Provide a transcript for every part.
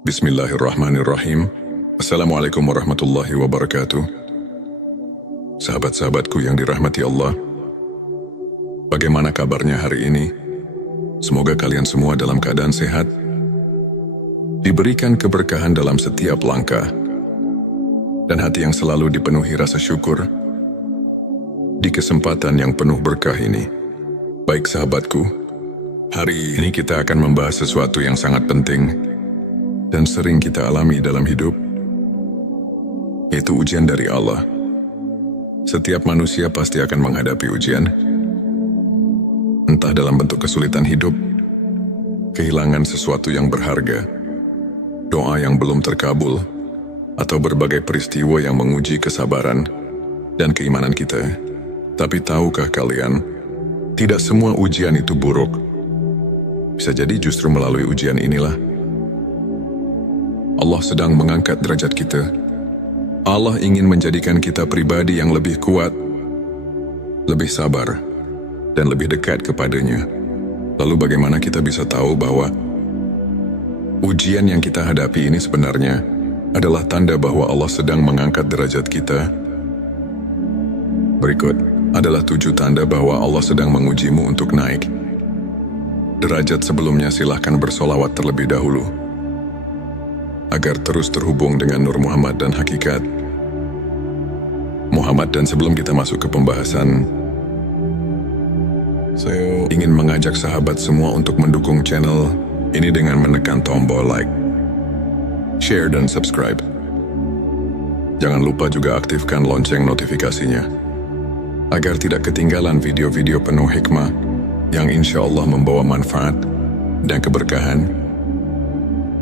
Bismillahirrahmanirrahim. Assalamualaikum warahmatullahi wabarakatuh. Sahabat-sahabatku yang dirahmati Allah, bagaimana kabarnya hari ini? Semoga kalian semua dalam keadaan sehat, diberikan keberkahan dalam setiap langkah, dan hati yang selalu dipenuhi rasa syukur di kesempatan yang penuh berkah ini. Baik sahabatku, hari ini kita akan membahas sesuatu yang sangat penting dan sering kita alami dalam hidup, yaitu ujian dari Allah. Setiap manusia pasti akan menghadapi ujian, entah dalam bentuk kesulitan hidup, kehilangan sesuatu yang berharga, doa yang belum terkabul, atau berbagai peristiwa yang menguji kesabaran dan keimanan kita. Tapi tahukah kalian, tidak semua ujian itu buruk. Bisa jadi justru melalui ujian inilah Allah sedang mengangkat derajat kita. Allah ingin menjadikan kita pribadi yang lebih kuat, lebih sabar, dan lebih dekat kepadanya. Lalu bagaimana kita bisa tahu bahwa ujian yang kita hadapi ini sebenarnya adalah tanda bahwa Allah sedang mengangkat derajat kita? Berikut adalah 7 tanda bahwa Allah sedang mengujimu untuk naik derajat. Sebelumnya silahkan bersolawat terlebih dahulu agar terus terhubung dengan Nur Muhammad dan hakikat Muhammad. Dan sebelum kita masuk ke pembahasan, saya ingin mengajak sahabat semua untuk mendukung channel ini dengan menekan tombol like, share, dan subscribe. Jangan lupa juga aktifkan lonceng notifikasinya agar tidak ketinggalan video-video penuh hikmah yang insya Allah membawa manfaat dan keberkahan.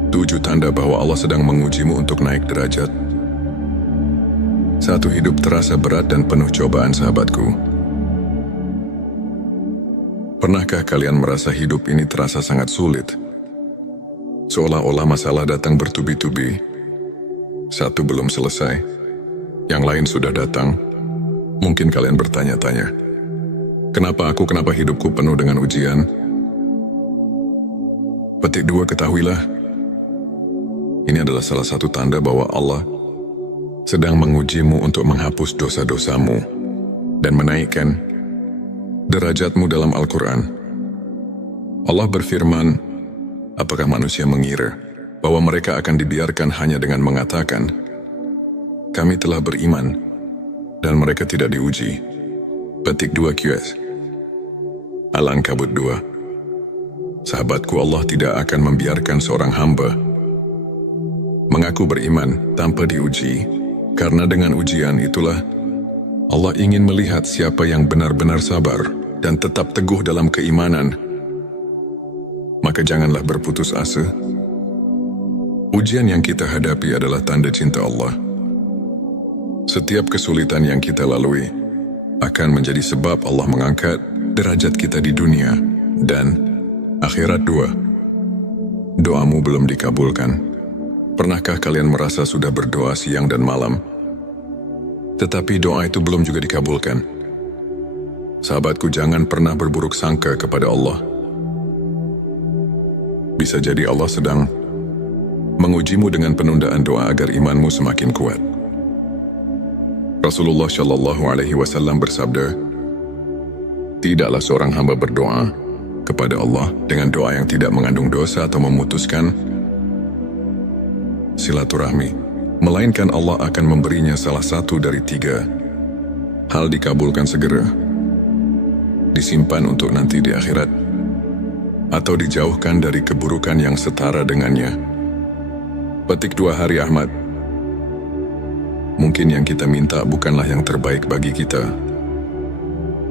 7 tanda bahwa Allah sedang mengujimu untuk naik derajat. 1. Hidup terasa berat dan penuh cobaan. Sahabatku, pernahkah kalian merasa hidup ini terasa sangat sulit? Seolah-olah masalah datang bertubi-tubi. Satu belum selesai, yang lain sudah datang. Mungkin kalian bertanya-tanya, kenapa hidupku penuh dengan ujian? Petik 2, ketahuilah, ini adalah salah satu tanda bahwa Allah sedang mengujimu untuk menghapus dosa-dosamu dan menaikkan derajatmu. Dalam Al-Quran, Allah berfirman, apakah manusia mengira bahwa mereka akan dibiarkan hanya dengan mengatakan, kami telah beriman, dan mereka tidak diuji? Petik 2 QS Al-Ankabut 2. Sahabatku, Allah tidak akan membiarkan seorang hamba mengaku beriman tanpa diuji, karena dengan ujian itulah Allah ingin melihat siapa yang benar-benar sabar dan tetap teguh dalam keimanan. Maka janganlah berputus asa. Ujian yang kita hadapi adalah tanda cinta Allah. Setiap kesulitan yang kita lalui akan menjadi sebab Allah mengangkat derajat kita di dunia dan akhirat. 2. Doamu belum dikabulkan. Pernahkah kalian merasa sudah berdoa siang dan malam, tetapi doa itu belum juga dikabulkan? Sahabatku, jangan pernah berburuk sangka kepada Allah. Bisa jadi Allah sedang mengujimu dengan penundaan doa agar imanmu semakin kuat. Rasulullah Shallallahu Alaihi Wasallam bersabda, tidaklah seorang hamba berdoa kepada Allah dengan doa yang tidak mengandung dosa atau memutuskan silaturahmi, melainkan Allah akan memberinya salah satu dari 3 hal: dikabulkan segera, disimpan untuk nanti di akhirat, atau dijauhkan dari keburukan yang setara dengannya. Petik 2 Hari Ahmad. Mungkin yang kita minta bukanlah yang terbaik bagi kita,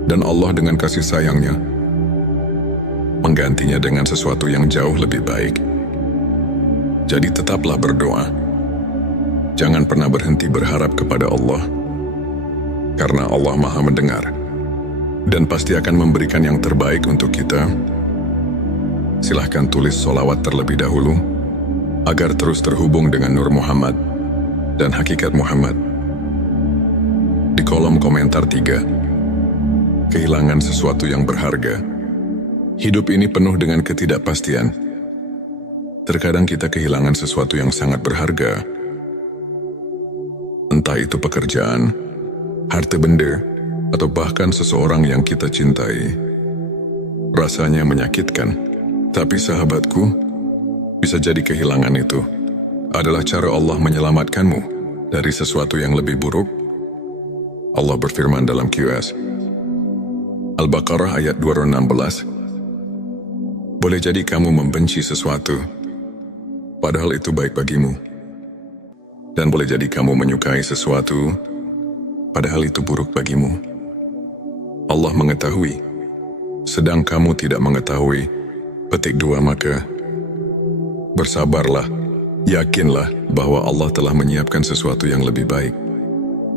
dan Allah dengan kasih sayangnya menggantinya dengan sesuatu yang jauh lebih baik. Jadi tetaplah berdoa. Jangan pernah berhenti berharap kepada Allah, karena Allah Maha mendengar dan pasti akan memberikan yang terbaik untuk kita. Silahkan tulis solawat terlebih dahulu agar terus terhubung dengan Nur Muhammad dan hakikat Muhammad. Di kolom komentar 3. Kehilangan sesuatu yang berharga. Hidup ini penuh dengan ketidakpastian. Terkadang kita kehilangan sesuatu yang sangat berharga. Entah itu pekerjaan, harta benda, atau bahkan seseorang yang kita cintai. Rasanya menyakitkan, tapi sahabatku, bisa jadi kehilangan itu adalah cara Allah menyelamatkanmu dari sesuatu yang lebih buruk. Allah berfirman dalam QS Al-Baqarah ayat 216, boleh jadi kamu membenci sesuatu, padahal itu baik bagimu. Dan boleh jadi kamu menyukai sesuatu, padahal itu buruk bagimu. Allah mengetahui, sedang kamu tidak mengetahui. Petik 2, maka bersabarlah, yakinlah bahwa Allah telah menyiapkan sesuatu yang lebih baik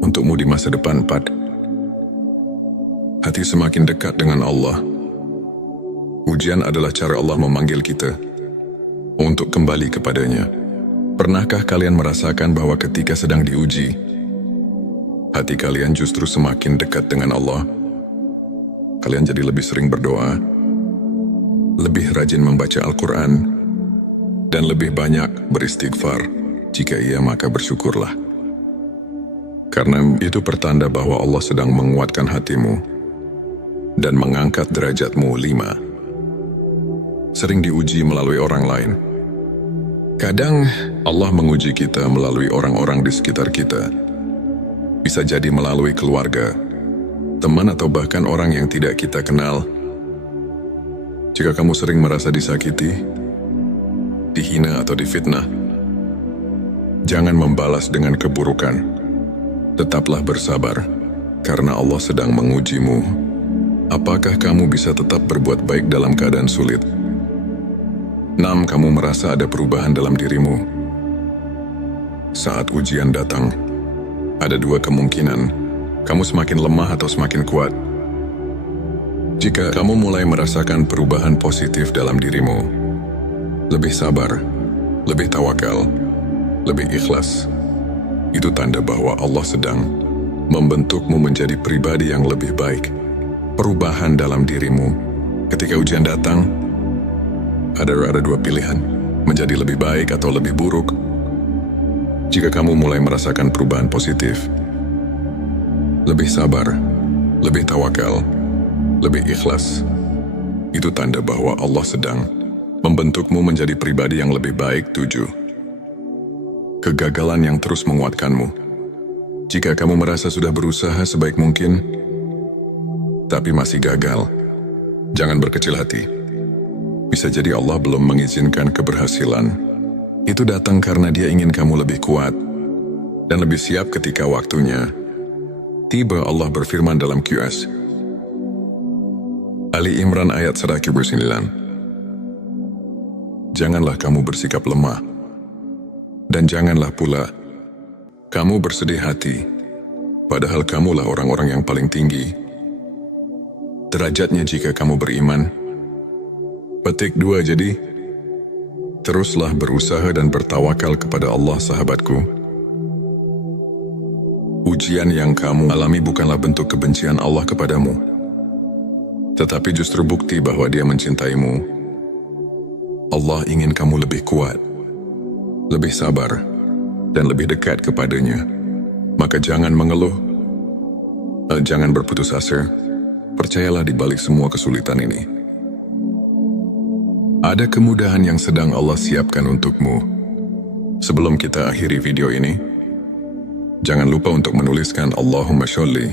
untukmu di masa depan. 4. Hati semakin dekat dengan Allah. Ujian adalah cara Allah memanggil kita untuk kembali kepadanya. Pernahkah kalian merasakan bahwa ketika sedang diuji, hati kalian justru semakin dekat dengan Allah? Kalian jadi lebih sering berdoa, lebih rajin membaca Al-Quran, dan lebih banyak beristighfar. Jika iya, maka bersyukurlah. Karena itu pertanda bahwa Allah sedang menguatkan hatimu dan mengangkat derajatmu. 5. Sering diuji melalui orang lain. Kadang Allah menguji kita melalui orang-orang di sekitar kita. Bisa jadi melalui keluarga, teman, atau bahkan orang yang tidak kita kenal. Jika kamu sering merasa disakiti, dihina, atau difitnah, jangan membalas dengan keburukan. Tetaplah bersabar, karena Allah sedang mengujimu. Apakah kamu bisa tetap berbuat baik dalam keadaan sulit? 6. Kamu merasa ada perubahan dalam dirimu. Saat ujian datang, ada 2 kemungkinan. Kamu semakin lemah atau semakin kuat. Jika kamu mulai merasakan perubahan positif dalam dirimu, lebih sabar, lebih tawakal, lebih ikhlas, itu tanda bahwa Allah sedang membentukmu menjadi pribadi yang lebih baik. Perubahan dalam dirimu. Ketika ujian datang, ada 2 pilihan, menjadi lebih baik atau lebih buruk. Jika kamu mulai merasakan perubahan positif, lebih sabar, lebih tawakal, lebih ikhlas, itu tanda bahwa Allah sedang membentukmu menjadi pribadi yang lebih baik. 7. Kegagalan yang terus menguatkanmu. Jika kamu merasa sudah berusaha sebaik mungkin, tapi masih gagal, jangan berkecil hati. Bisa jadi Allah belum mengizinkan keberhasilan. Itu datang karena Dia ingin kamu lebih kuat dan lebih siap ketika waktunya tiba. Allah berfirman dalam QS Ali Imran ayat 109, janganlah kamu bersikap lemah, dan janganlah pula kamu bersedih hati, padahal kamulah orang-orang yang paling tinggi derajatnya jika kamu beriman. Petik 2. Jadi, teruslah berusaha dan bertawakal kepada Allah, sahabatku. Ujian yang kamu alami bukanlah bentuk kebencian Allah kepadamu, tetapi justru bukti bahwa Dia mencintaimu. Allah ingin kamu lebih kuat, lebih sabar, dan lebih dekat kepadanya. Maka jangan mengeluh, jangan berputus asa. Percayalah di balik semua kesulitan ini, ada kemudahan yang sedang Allah siapkan untukmu. Sebelum kita akhiri video ini, jangan lupa untuk menuliskan Allahumma sholli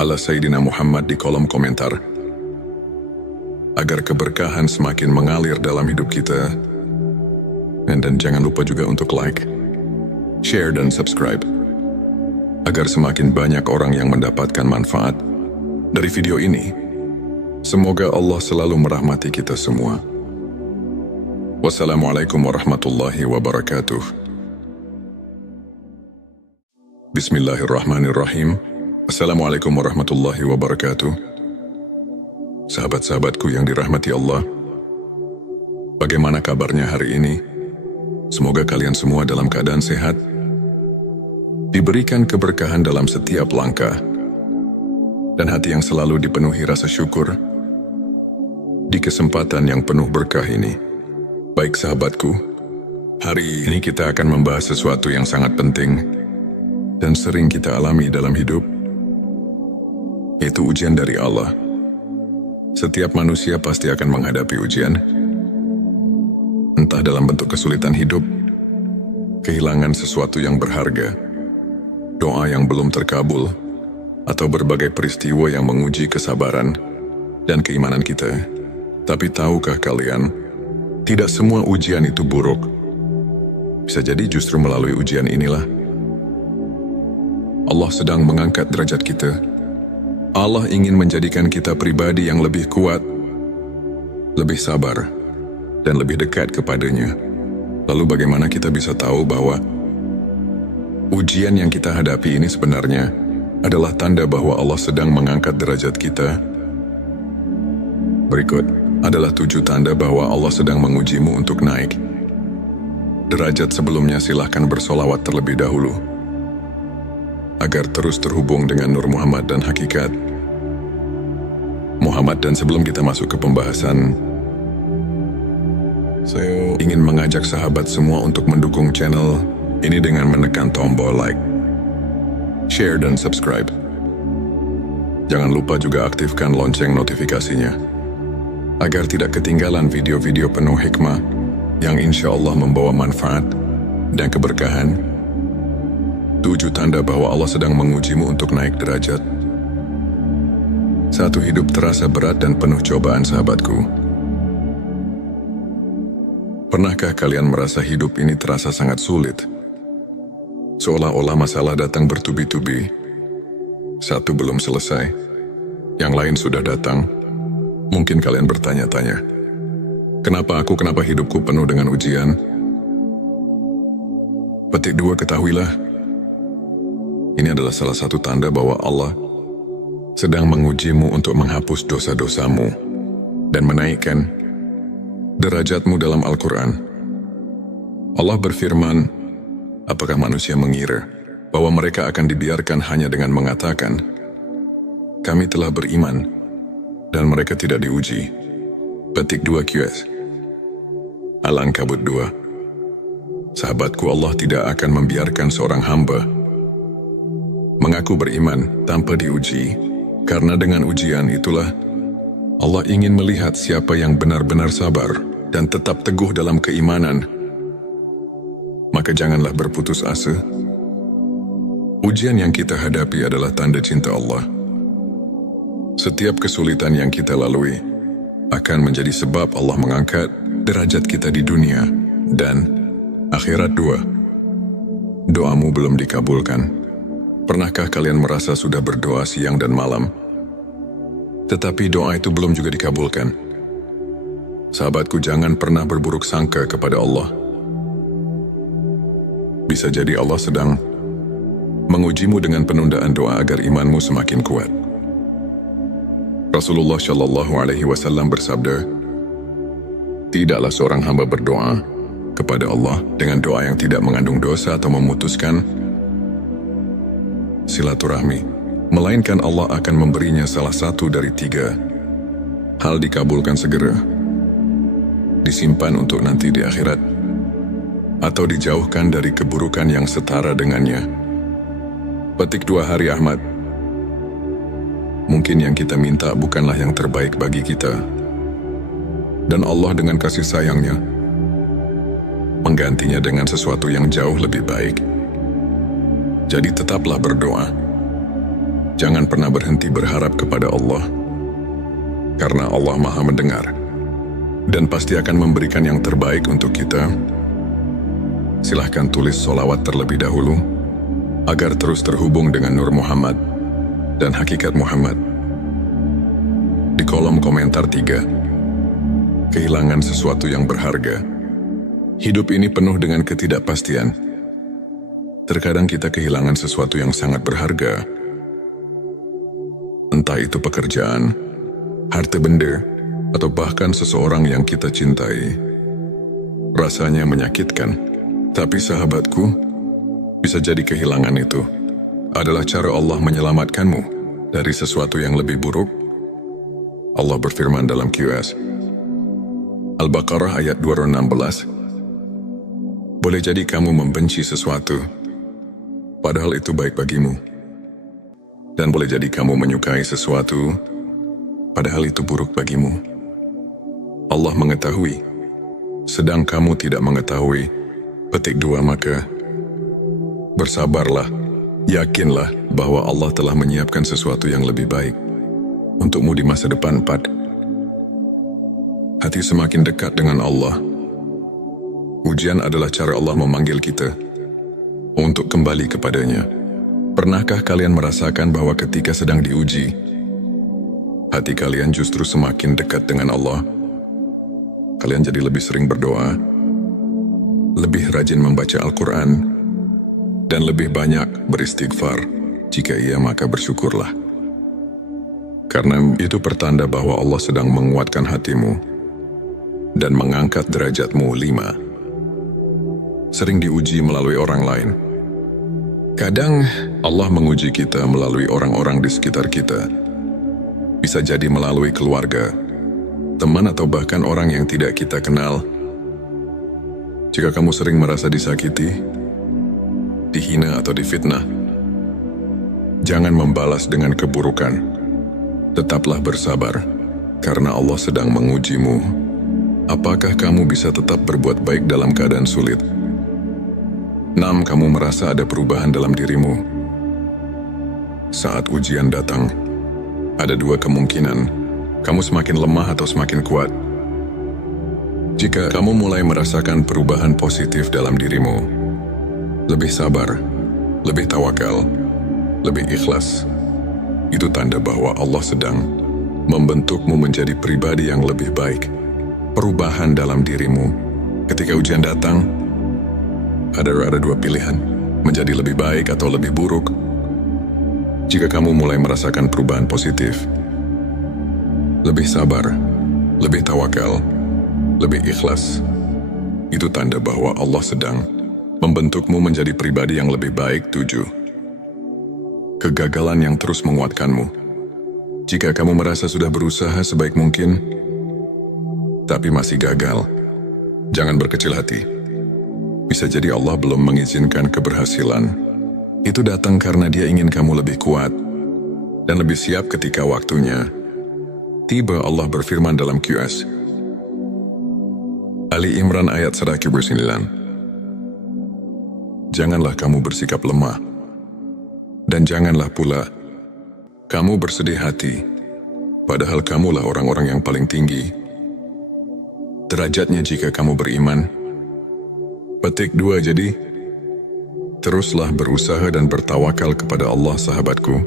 ala Sayyidina Muhammad di kolom komentar, agar keberkahan semakin mengalir dalam hidup kita. Dan jangan lupa juga untuk like, share, dan subscribe, agar semakin banyak orang yang mendapatkan manfaat dari video ini. Semoga Allah selalu merahmati kita semua. Wassalamualaikum warahmatullahi wabarakatuh. Bismillahirrahmanirrahim. Assalamualaikum warahmatullahi wabarakatuh. Sahabat-sahabatku yang dirahmati Allah, bagaimana kabarnya hari ini? Semoga kalian semua dalam keadaan sehat, diberikan keberkahan dalam setiap langkah, dan hati yang selalu dipenuhi rasa syukur di kesempatan yang penuh berkah ini. Baik sahabatku, hari ini kita akan membahas sesuatu yang sangat penting dan sering kita alami dalam hidup, yaitu ujian dari Allah. Setiap manusia pasti akan menghadapi ujian, entah dalam bentuk kesulitan hidup, kehilangan sesuatu yang berharga, doa yang belum terkabul, atau berbagai peristiwa yang menguji kesabaran dan keimanan kita. Tapi tahukah kalian, tidak semua ujian itu buruk. Bisa jadi justru melalui ujian inilah Allah sedang mengangkat derajat kita. Allah ingin menjadikan kita pribadi yang lebih kuat, lebih sabar, dan lebih dekat kepadanya. Lalu bagaimana kita bisa tahu bahwa ujian yang kita hadapi ini sebenarnya adalah tanda bahwa Allah sedang mengangkat derajat kita? Berikut adalah 7 tanda bahwa Allah sedang mengujimu untuk naik derajat. Sebelumnya silahkan bersolawat terlebih dahulu agar terus terhubung dengan Nur Muhammad dan hakikat Muhammad. Dan sebelum kita masuk ke pembahasan, saya ingin mengajak sahabat semua untuk mendukung channel ini dengan menekan tombol like, share, dan subscribe. Jangan lupa juga aktifkan lonceng notifikasinya agar tidak ketinggalan video-video penuh hikmah yang insya Allah membawa manfaat dan keberkahan. 7 tanda bahwa Allah sedang mengujimu untuk naik derajat. 1. Hidup terasa berat dan penuh cobaan. Sahabatku, pernahkah kalian merasa hidup ini terasa sangat sulit? Seolah-olah masalah datang bertubi-tubi. Satu belum selesai, yang lain sudah datang. Mungkin kalian bertanya-tanya, kenapa hidupku penuh dengan ujian? Petik 2, ketahuilah, ini adalah salah satu tanda bahwa Allah sedang mengujimu untuk menghapus dosa-dosamu dan menaikkan derajatmu. Dalam Al-Quran, Allah berfirman, apakah manusia mengira bahwa mereka akan dibiarkan hanya dengan mengatakan, kami telah beriman, dan mereka tidak diuji? Petik 2 QS Al-Ankabut 2. Sahabatku, Allah tidak akan membiarkan seorang hamba mengaku beriman tanpa diuji, karena dengan ujian itulah Allah ingin melihat siapa yang benar-benar sabar dan tetap teguh dalam keimanan. Maka janganlah berputus asa. Ujian yang kita hadapi adalah tanda cinta Allah. Setiap kesulitan yang kita lalui akan menjadi sebab Allah mengangkat derajat kita di dunia dan akhirat. 2. Doamu belum dikabulkan. Pernahkah kalian merasa sudah berdoa siang dan malam, tetapi doa itu belum juga dikabulkan? Sahabatku, jangan pernah berburuk sangka kepada Allah. Bisa jadi Allah sedang mengujimu dengan penundaan doa agar imanmu semakin kuat. Rasulullah Shallallahu Alaihi Wasallam bersabda, tidaklah seorang hamba berdoa kepada Allah dengan doa yang tidak mengandung dosa atau memutuskan silaturahmi, melainkan Allah akan memberinya salah satu dari 3 hal: dikabulkan segera, disimpan untuk nanti di akhirat, atau dijauhkan dari keburukan yang setara dengannya. Petik 2 Hari Ahmad. Mungkin yang kita minta bukanlah yang terbaik bagi kita, dan Allah dengan kasih sayangnya menggantinya dengan sesuatu yang jauh lebih baik. Jadi tetaplah berdoa. Jangan pernah berhenti berharap kepada Allah, karena Allah Maha mendengar dan pasti akan memberikan yang terbaik untuk kita. Silahkan tulis solawat terlebih dahulu agar terus terhubung dengan Nur Muhammad dan hakikat Muhammad. Di kolom komentar 3. Kehilangan sesuatu yang berharga. Hidup ini penuh dengan ketidakpastian. Terkadang kita kehilangan sesuatu yang sangat berharga. Entah itu pekerjaan, harta benda, atau bahkan seseorang yang kita cintai. Rasanya menyakitkan, tapi sahabatku, bisa jadi kehilangan itu adalah cara Allah menyelamatkanmu dari sesuatu yang lebih buruk. Allah berfirman dalam QS Al-Baqarah ayat 216. Boleh jadi kamu membenci sesuatu, padahal itu baik bagimu. Dan boleh jadi kamu menyukai sesuatu, padahal itu buruk bagimu. Allah mengetahui, sedang kamu tidak mengetahui. Petik 2. Maka bersabarlah, yakinlah bahwa Allah telah menyiapkan sesuatu yang lebih baik untukmu di masa depan. 4. Hati semakin dekat dengan Allah. Ujian adalah cara Allah memanggil kita untuk kembali kepadanya. Pernahkah kalian merasakan bahwa ketika sedang diuji, hati kalian justru semakin dekat dengan Allah? Kalian jadi lebih sering berdoa, lebih rajin membaca Al-Quran, dan lebih banyak beristighfar. Jika iya, maka bersyukurlah. Karena itu pertanda bahwa Allah sedang menguatkan hatimu dan mengangkat derajatmu. 5. Sering diuji melalui orang lain. Kadang Allah menguji kita melalui orang-orang di sekitar kita. Bisa jadi melalui keluarga, teman, atau bahkan orang yang tidak kita kenal. Jika kamu sering merasa disakiti, dihina, atau difitnah, jangan membalas dengan keburukan. Tetaplah bersabar, karena Allah sedang mengujimu. Apakah kamu bisa tetap berbuat baik dalam keadaan sulit? 6. Kamu merasa ada perubahan dalam dirimu. Saat ujian datang, ada dua kemungkinan. Kamu semakin lemah atau semakin kuat. Jika kamu mulai merasakan perubahan positif dalam dirimu, lebih sabar, lebih tawakal, lebih ikhlas, itu tanda bahwa Allah sedang membentukmu menjadi pribadi yang lebih baik. Perubahan dalam dirimu. Ketika ujian datang, ada dua pilihan, menjadi lebih baik atau lebih buruk. Jika kamu mulai merasakan perubahan positif, lebih sabar, lebih tawakal, lebih ikhlas, itu tanda bahwa Allah sedang membentukmu menjadi pribadi yang lebih baik. 7. Kegagalan yang terus menguatkanmu. Jika kamu merasa sudah berusaha sebaik mungkin, tapi masih gagal, jangan berkecil hati. Bisa jadi Allah belum mengizinkan keberhasilan. Itu datang karena Dia ingin kamu lebih kuat dan lebih siap ketika waktunya tiba. Allah berfirman dalam QS Ali Imran ayat 109. Janganlah kamu bersikap lemah, dan janganlah pula kamu bersedih hati, padahal kamulah orang-orang yang paling tinggi derajatnya jika kamu beriman. Petik 2. Jadi, teruslah berusaha dan bertawakal kepada Allah, sahabatku.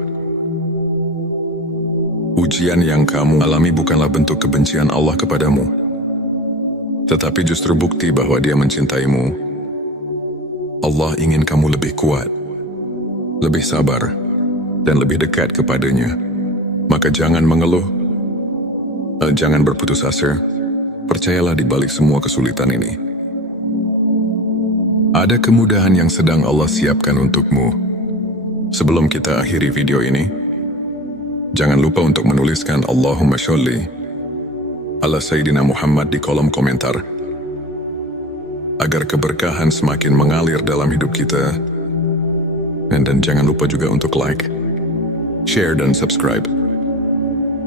Ujian yang kamu alami bukanlah bentuk kebencian Allah kepadamu, tetapi justru bukti bahwa Dia mencintaimu. Allah ingin kamu lebih kuat, lebih sabar, dan lebih dekat kepadanya. Maka jangan mengeluh, jangan berputus asa. Percayalah di balik semua kesulitan ini, ada kemudahan yang sedang Allah siapkan untukmu. Sebelum kita akhiri video ini, jangan lupa untuk menuliskan Allahumma sholli ala Sayyidina Muhammad di kolom komentar, agar keberkahan semakin mengalir dalam hidup kita. Dan jangan lupa juga untuk like, share, dan subscribe,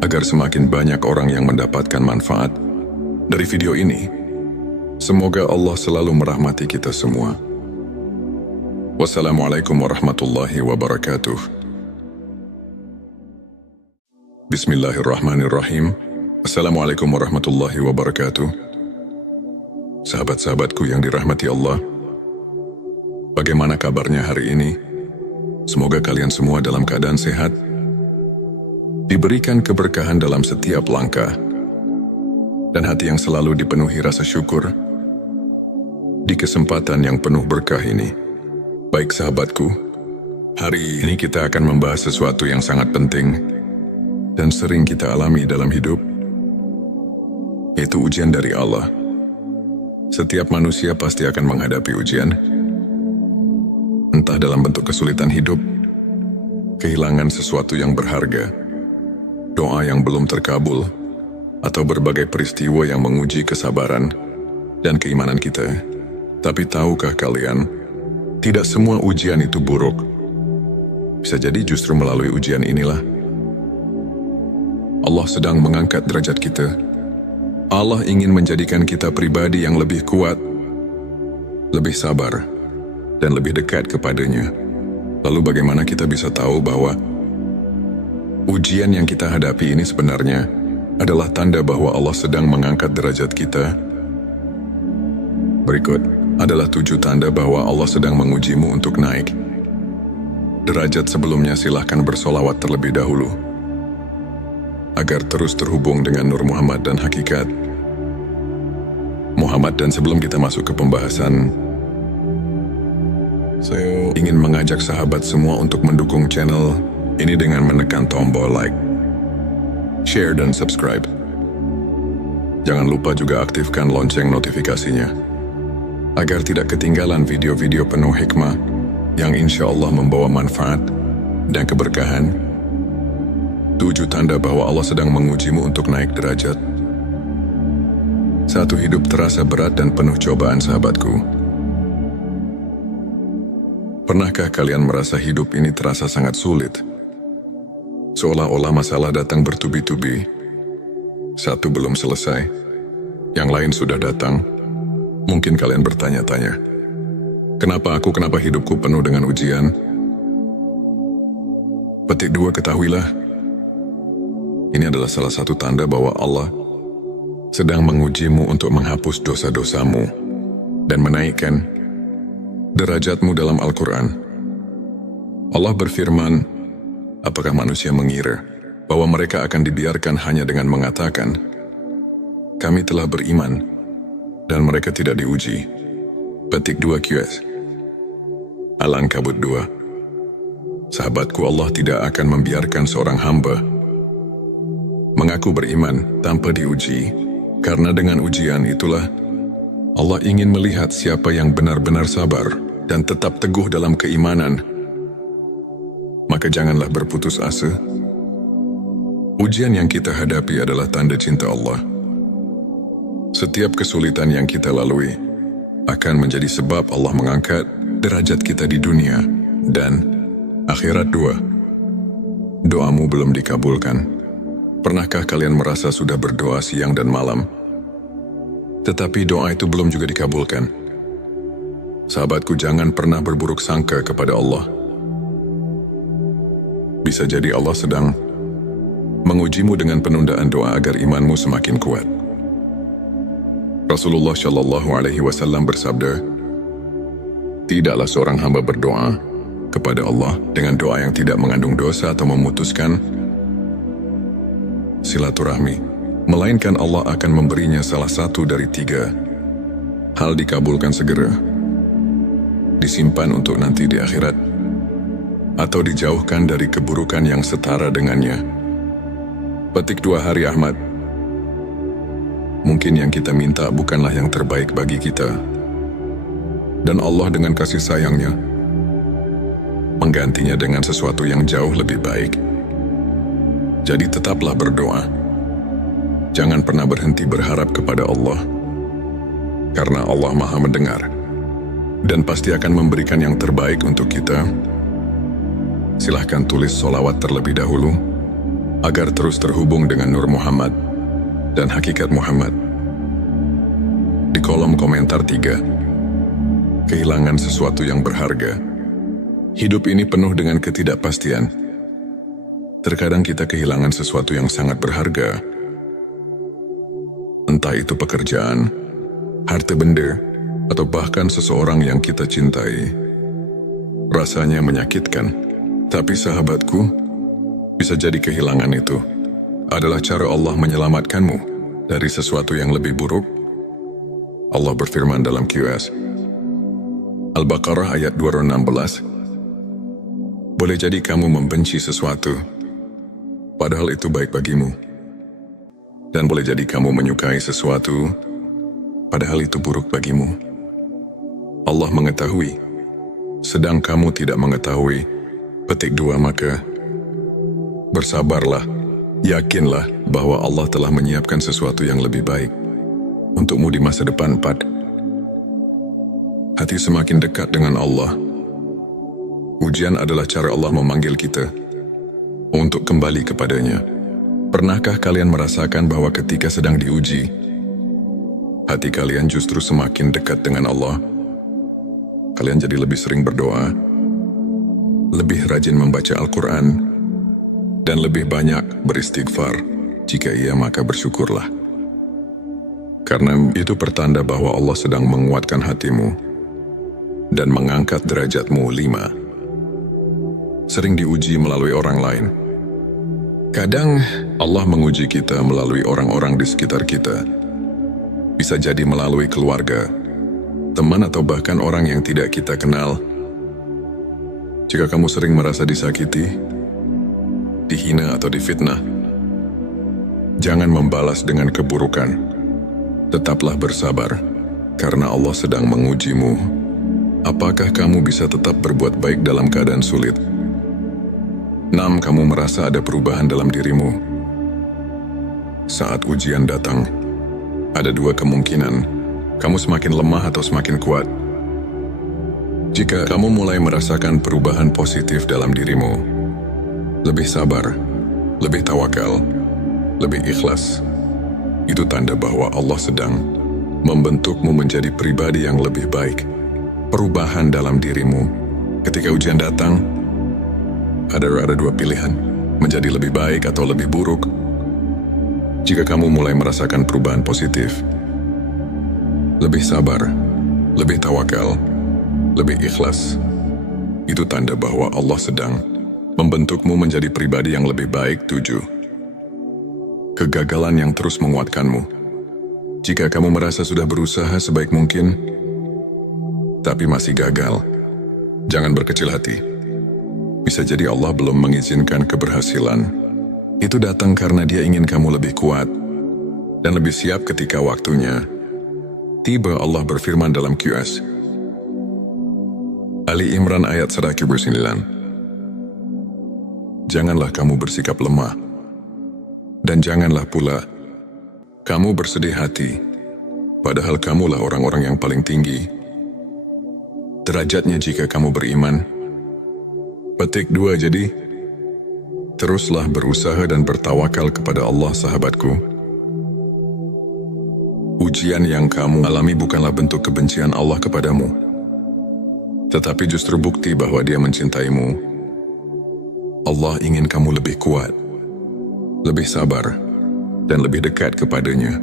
agar semakin banyak orang yang mendapatkan manfaat dari video ini. Semoga Allah selalu merahmati kita semua. Wassalamualaikum warahmatullahi wabarakatuh. Bismillahirrahmanirrahim. Assalamualaikum warahmatullahi wabarakatuh. Sahabat-sahabatku yang dirahmati Allah, bagaimana kabarnya hari ini? Semoga kalian semua dalam keadaan sehat, diberikan keberkahan dalam setiap langkah, dan hati yang selalu dipenuhi rasa syukur di kesempatan yang penuh berkah ini. Baik sahabatku, hari ini kita akan membahas sesuatu yang sangat penting dan sering kita alami dalam hidup, yaitu ujian dari Allah. Setiap manusia pasti akan menghadapi ujian, entah dalam bentuk kesulitan hidup, kehilangan sesuatu yang berharga, doa yang belum terkabul, atau berbagai peristiwa yang menguji kesabaran dan keimanan kita. Tapi tahukah kalian, tidak semua ujian itu buruk. Bisa jadi justru melalui ujian inilah Allah sedang mengangkat derajat kita. Allah ingin menjadikan kita pribadi yang lebih kuat, lebih sabar, dan lebih dekat kepadanya. Lalu bagaimana kita bisa tahu bahwa ujian yang kita hadapi ini sebenarnya adalah tanda bahwa Allah sedang mengangkat derajat kita? Berikut adalah 7 tanda bahwa Allah sedang mengujimu untuk naik derajat. Sebelumnya silahkan bersolawat terlebih dahulu agar terus terhubung dengan Nur Muhammad dan hakikat Muhammad. Dan sebelum kita masuk ke pembahasan, saya ingin mengajak sahabat semua untuk mendukung channel ini dengan menekan tombol like, share, dan subscribe. Jangan lupa juga aktifkan lonceng notifikasinya agar tidak ketinggalan video-video penuh hikmah yang insya Allah membawa manfaat dan keberkahan. 7 tanda bahwa Allah sedang mengujimu untuk naik derajat. 1. Hidup terasa berat dan penuh cobaan. Sahabatku, pernahkah kalian merasa hidup ini terasa sangat sulit? Seolah-olah masalah datang bertubi-tubi. Satu belum selesai, yang lain sudah datang. Mungkin kalian bertanya-tanya, kenapa hidupku penuh dengan ujian? Petik 2, ketahuilah, ini adalah salah satu tanda bahwa Allah sedang mengujimu untuk menghapus dosa-dosamu dan menaikkan derajatmu. Dalam Al-Quran, Allah berfirman, apakah manusia mengira bahwa mereka akan dibiarkan hanya dengan mengatakan, kami telah beriman, dan mereka tidak diuji? Petik 2 QS Al-Ankabut 2. Sahabatku, Allah tidak akan membiarkan seorang hamba mengaku beriman tanpa diuji, karena dengan ujian itulah Allah ingin melihat siapa yang benar-benar sabar dan tetap teguh dalam keimanan. Maka janganlah berputus asa. Ujian yang kita hadapi adalah tanda cinta Allah. Setiap kesulitan yang kita lalui akan menjadi sebab Allah mengangkat derajat kita di dunia dan akhirat. 2. Doamu belum dikabulkan. Pernahkah kalian merasa sudah berdoa siang dan malam, tetapi doa itu belum juga dikabulkan? Sahabatku, jangan pernah berburuk sangka kepada Allah. Bisa jadi Allah sedang mengujimu dengan penundaan doa agar imanmu semakin kuat. Rasulullah Shallallahu Alaihi Wasallam bersabda, tidaklah seorang hamba berdoa kepada Allah dengan doa yang tidak mengandung dosa atau memutuskan silaturahmi, melainkan Allah akan memberinya salah satu dari 3 hal: dikabulkan segera, disimpan untuk nanti di akhirat, atau dijauhkan dari keburukan yang setara dengannya. Petik 2 Hari Ahmad. Mungkin yang kita minta bukanlah yang terbaik bagi kita, dan Allah dengan kasih sayangnya menggantinya dengan sesuatu yang jauh lebih baik. Jadi tetaplah berdoa. Jangan pernah berhenti berharap kepada Allah, karena Allah Maha mendengar dan pasti akan memberikan yang terbaik untuk kita. Silahkan tulis solawat terlebih dahulu agar terus terhubung dengan Nur Muhammad dan hakikat Muhammad. Di kolom komentar 3. Kehilangan sesuatu yang berharga. Hidup ini penuh dengan ketidakpastian. Terkadang kita kehilangan sesuatu yang sangat berharga. Entah itu pekerjaan, harta benda, atau bahkan seseorang yang kita cintai. Rasanya menyakitkan, tapi sahabatku, bisa jadi kehilangan itu adalah cara Allah menyelamatkanmu dari sesuatu yang lebih buruk. Allah berfirman dalam QS Al-Baqarah ayat 216, boleh jadi kamu membenci sesuatu, padahal itu baik bagimu. Dan boleh jadi kamu menyukai sesuatu, padahal itu buruk bagimu. Allah mengetahui, sedang kamu tidak mengetahui. Petik 2 Maka bersabarlah Yakinlah bahwa Allah telah menyiapkan sesuatu yang lebih baik untukmu di masa depan. 4. Hati semakin dekat dengan Allah. Ujian adalah cara Allah memanggil kita untuk kembali kepadanya. Pernahkah kalian merasakan bahwa ketika sedang diuji, hati kalian justru semakin dekat dengan Allah? Kalian jadi lebih sering berdoa, lebih rajin membaca Al-Quran, dan lebih banyak beristighfar. Jika iya, maka bersyukurlah. Karena itu pertanda bahwa Allah sedang menguatkan hatimu dan mengangkat derajatmu. 5. Sering diuji melalui orang lain. Kadang Allah menguji kita melalui orang-orang di sekitar kita. Bisa jadi melalui keluarga, teman, atau bahkan orang yang tidak kita kenal. Jika kamu sering merasa disakiti, dihina, atau difitnah, jangan membalas dengan keburukan. Tetaplah bersabar, karena Allah sedang mengujimu. Apakah kamu bisa tetap berbuat baik dalam keadaan sulit? 6. Kamu merasa ada perubahan dalam dirimu. Saat ujian datang, ada dua kemungkinan: kamu semakin lemah atau semakin kuat. Jika kamu mulai merasakan perubahan positif dalam dirimu, lebih sabar, lebih tawakal, lebih ikhlas, itu tanda bahwa Allah sedang membentukmu menjadi pribadi yang lebih baik. Perubahan dalam dirimu. Ketika ujian datang, ada dua pilihan: menjadi lebih baik atau lebih buruk. Jika kamu mulai merasakan perubahan positif, lebih sabar, lebih tawakal, lebih ikhlas, itu tanda bahwa Allah sedang membentukmu menjadi pribadi yang lebih baik. 7. Kegagalan yang terus menguatkanmu. Jika kamu merasa sudah berusaha sebaik mungkin, tapi masih gagal, jangan berkecil hati. Bisa jadi Allah belum mengizinkan keberhasilan. Itu datang karena Dia ingin kamu lebih kuat dan lebih siap ketika waktunya tiba. Allah berfirman dalam QS Ali Imran ayat 109. Janganlah kamu bersikap lemah, dan janganlah pula kamu bersedih hati, padahal kamulah orang-orang yang paling tinggi derajatnya jika kamu beriman. Petik 2. Jadi, teruslah berusaha dan bertawakal kepada Allah, sahabatku. Ujian yang kamu alami bukanlah bentuk kebencian Allah kepadamu, tetapi justru bukti bahwa Dia mencintaimu. Allah ingin kamu lebih kuat, lebih sabar, dan lebih dekat kepadanya.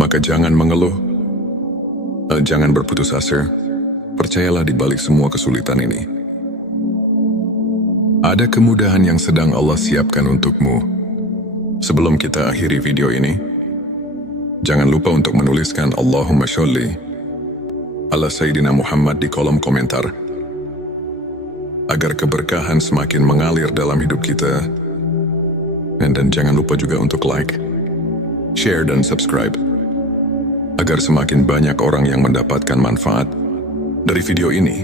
Maka jangan mengeluh, jangan berputus asa. Percayalah di balik semua kesulitan ini, ada kemudahan yang sedang Allah siapkan untukmu. Sebelum kita akhiri video ini, jangan lupa untuk menuliskan Allahumma sholli ala Sayyidina Muhammad di kolom komentar, agar keberkahan semakin mengalir dalam hidup kita. Dan jangan lupa juga untuk like, share, dan subscribe, agar semakin banyak orang yang mendapatkan manfaat dari video ini.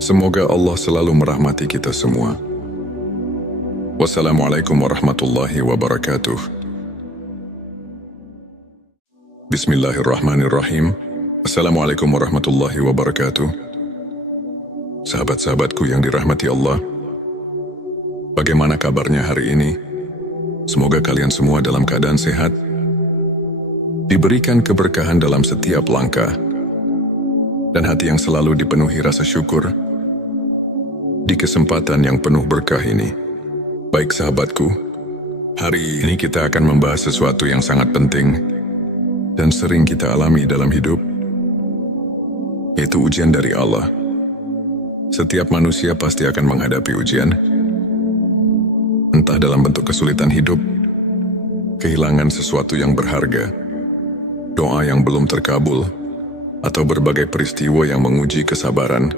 Semoga Allah selalu merahmati kita semua. Wassalamualaikum warahmatullahi wabarakatuh. Bismillahirrahmanirrahim. Assalamualaikum warahmatullahi wabarakatuh. Sahabat-sahabatku yang dirahmati Allah, bagaimana kabarnya hari ini? Semoga kalian semua dalam keadaan sehat, diberikan keberkahan dalam setiap langkah, dan hati yang selalu dipenuhi rasa syukur di kesempatan yang penuh berkah ini. Baik sahabatku, hari ini kita akan membahas sesuatu yang sangat penting dan sering kita alami dalam hidup, yaitu ujian dari Allah. Setiap manusia pasti akan menghadapi ujian, entah dalam bentuk kesulitan hidup, kehilangan sesuatu yang berharga, doa yang belum terkabul, atau berbagai peristiwa yang menguji kesabaran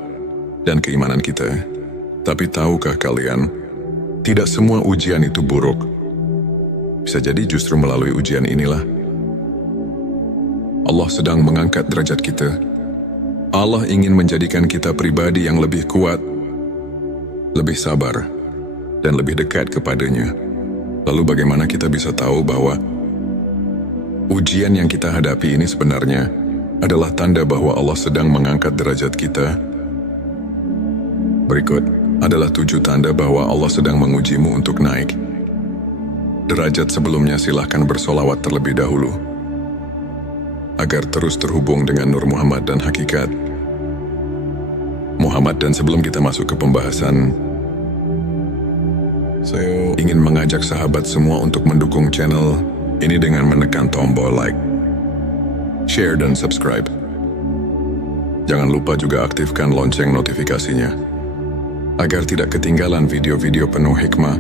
dan keimanan kita. Tapi tahukah kalian, tidak semua ujian itu buruk. Bisa jadi justru melalui ujian inilah Allah sedang mengangkat derajat kita. Allah ingin menjadikan kita pribadi yang lebih kuat, lebih sabar, dan lebih dekat kepadanya. Lalu bagaimana kita bisa tahu bahwa ujian yang kita hadapi ini sebenarnya adalah tanda bahwa Allah sedang mengangkat derajat kita? Berikut adalah 7 tanda bahwa Allah sedang mengujimu untuk naik derajat. Sebelumnya silahkan bersolawat terlebih dahulu agar terus terhubung dengan Nur Muhammad dan Hakikat Muhammad. Dan sebelum kita masuk ke pembahasan, saya ingin mengajak sahabat semua untuk mendukung channel ini dengan menekan tombol like, share, dan subscribe. Jangan lupa juga aktifkan lonceng notifikasinya agar tidak ketinggalan video-video penuh hikmah